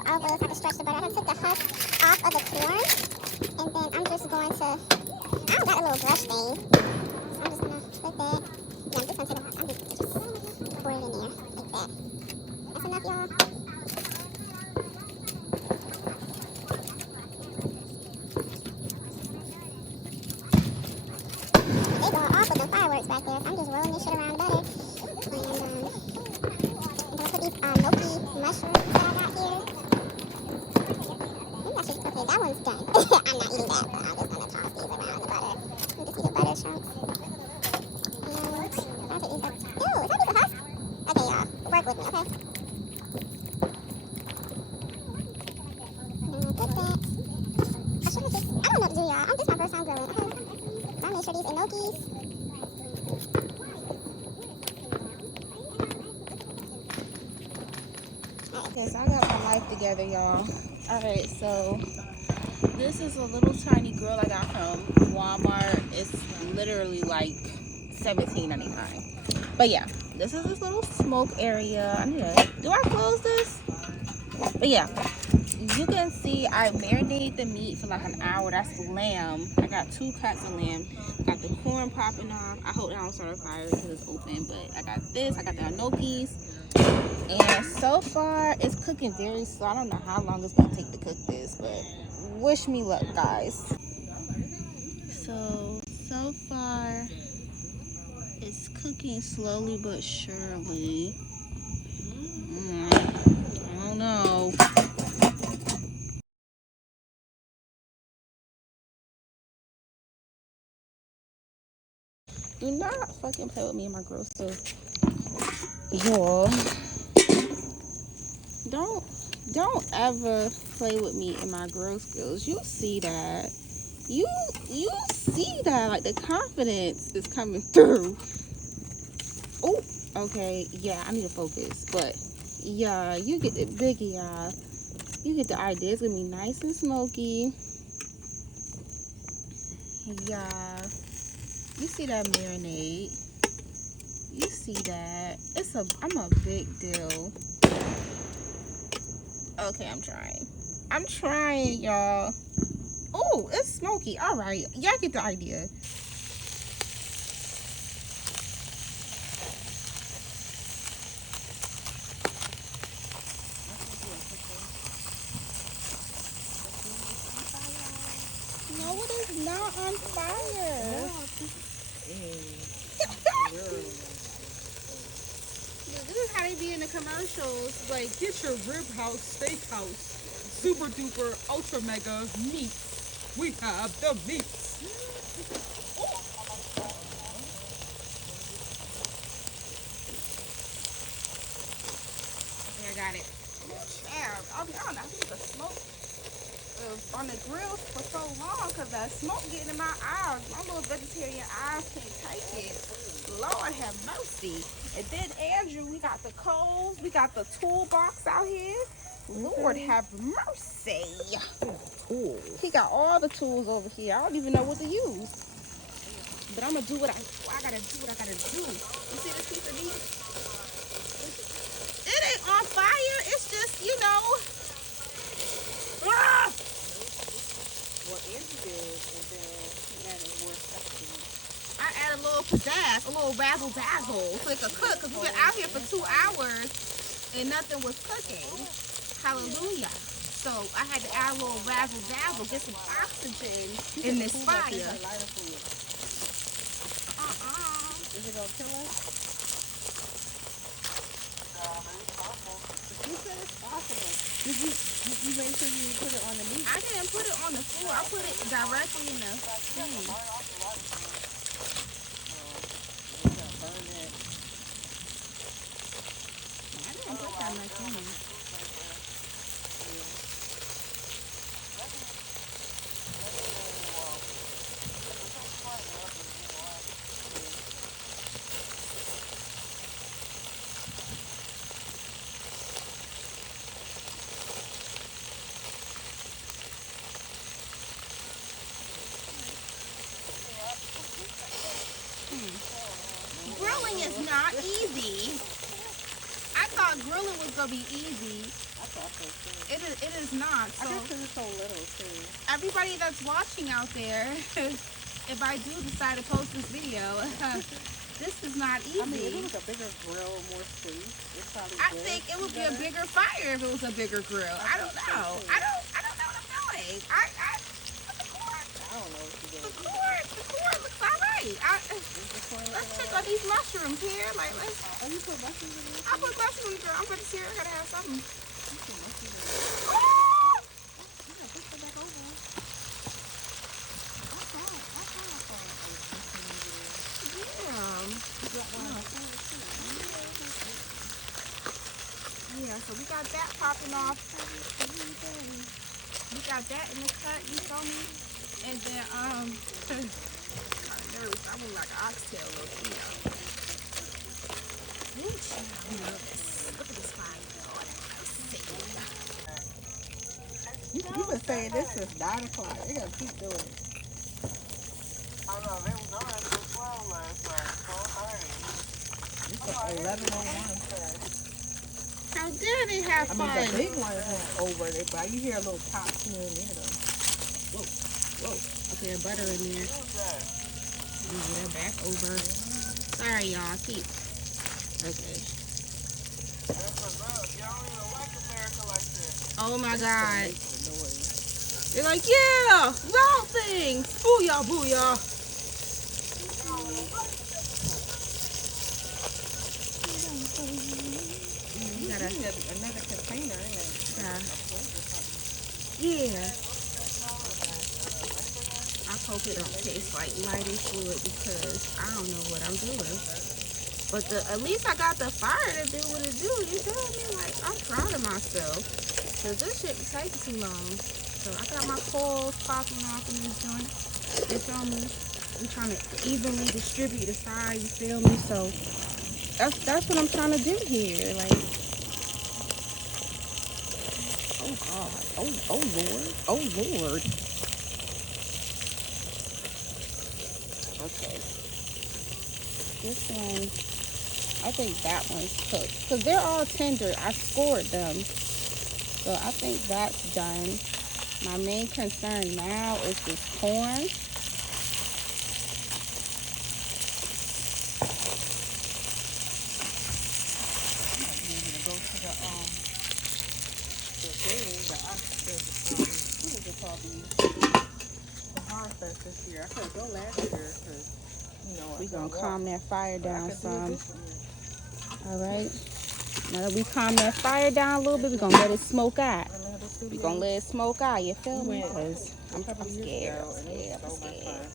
little olive oil so I can stretch the butter. I took the husk off of the corn, and then I'm just going to, I got a little brush thing. I'm just going to put that, yeah, I'm just going to take a, I'm just pour it in there like that. That's enough, y'all. They going off with the fireworks back there, so I'm just rolling this shit around the butter. And then I put these milky mushrooms that I got here. Maybe I should, okay, that one's done. I'm not eating that, but I'm just gonna toss these around the butter. You can see the butter chunks. And I'll take these up. Ew, is that a piece of husk? Okay, y'all, work with me, okay? And I'm gonna put that. I should have just, I don't know what to do, y'all. This is my first time grilling, okay? So I made sure these enoki's. Okay, so I got my life together, y'all. Alright, so this is a little tiny grill I got from Walmart. It's literally like $17.99. But yeah, this is this little smoke area. I need to, do I close this? But yeah, you can see I marinated the meat for like an hour. That's lamb. I got 2 cuts of lamb. Got the corn popping off. I hope I don't start a fire because it's open. But I got this. I got the gnocchis. And so far, it's cooking very slow. I don't know how long it's going to take to cook this. But wish me luck, guys. So far, it's cooking slowly but surely. I don't know. Do not fucking play with me in my grill stove. Y'all, don't ever play with me in my grill skills. You see that. You see that. Like, the confidence is coming through. Oh, okay. Yeah, I need to focus. But, yeah, you get the biggie, y'all. You get the idea. It's going to be nice and smoky. Yeah. You see that marinade. You see that. I'm a big deal. Okay, I'm trying, y'all. Oh, it's smoky. All right. Y'all get the idea. No, it is not on fire. This is how they be in the commercials. Like, Get your Rib House Steakhouse super duper ultra mega meats. We have the meats. I got it. Damn, I'll be honest, I think the smoke on the grill for so long because that smoke getting in my eyes. My little vegetarian eyes can't take it. Lord have mercy. And then Andrew, we got the coals, we got the toolbox out here. Lord have mercy. He got all the tools over here. I don't even know what to use. But I'm gonna do what I gotta do. You see this piece of meat? It ain't on fire. It's just, you know. Ah! What Andrew did, and then he added more stuff to it. I add a little pizzazz, a little razzle dazzle so it could cook because we've been out here for 2 hours and nothing was cooking. Hallelujah. So I had to add a little razzle dazzle, get some oxygen in this fire. Is it gonna kill us? You said it's possible. Did you make sure you put it on the meat? I didn't put it on the floor. I put it directly in the thing. I didn't put that much in it. Grilling is not easy. I thought grilling was gonna be easy. that's also too. It is not. I So guess 'cause it's so little too. everybody that's watching out there, if I do decide to post this video, this is not easy. I mean, if it was a bigger grill, more space, it probably I would think it would be a better. bigger fire if it was a bigger grill. I don't know. I don't know what I'm doing. The cord I don't know what you the did. cord looks alright. Let's check out these mushrooms here. Like let's Oh, you put mushrooms in there? I put mushrooms girl. I'm gonna see I gotta have something. Oh! Yeah, push it back over. Yeah, so we got that popping off. We got that in the cut, you saw me? And then, kind of nervous. I went like an oxtail look, you know. Ooh, child, I'm nervous. Look at this fire. Oh, You've been saying this since 9 o'clock. You gotta keep doing it. I know, they was on until 12 last night, 12:30. It's like 11:01. how dare they have I fun? mean, the big ones went over there, but you hear a little pop here and there though. Whoa. Okay, butter in there. Who's that? Move that back over. Sorry, y'all. Keep. Okay. That's what's up. Y'all don't even like America like this. Oh my God. Makes the noise. They're like, yeah, loud things. Booyah, booyah. You gotta, Another container in it. yeah. I hope it don't taste like lighted fluid because I don't know what I'm doing. But at least I got the fire to do what it do. You feel me? Like, I'm proud of myself. Because this shit take too long. So I got my coals popping off in this joint. You feel me? I'm trying to evenly distribute the fire, you feel me? So that's what I'm trying to do here. Like, oh God. Oh Lord. Oh Lord. Okay. This one, I think that one's cooked. Because they're all tender. I scored them. So I think that's done. My main concern now is this corn. Go to the thing, what is it called? The Horror Fest this year. I couldn't go last year because, you know, We gonna calm that fire down some. some. All right. Now that we calm that fire down a little bit, we gonna let it smoke out. We gonna let it smoke out. You feel me? 'Cause I'm scared. I'm scared.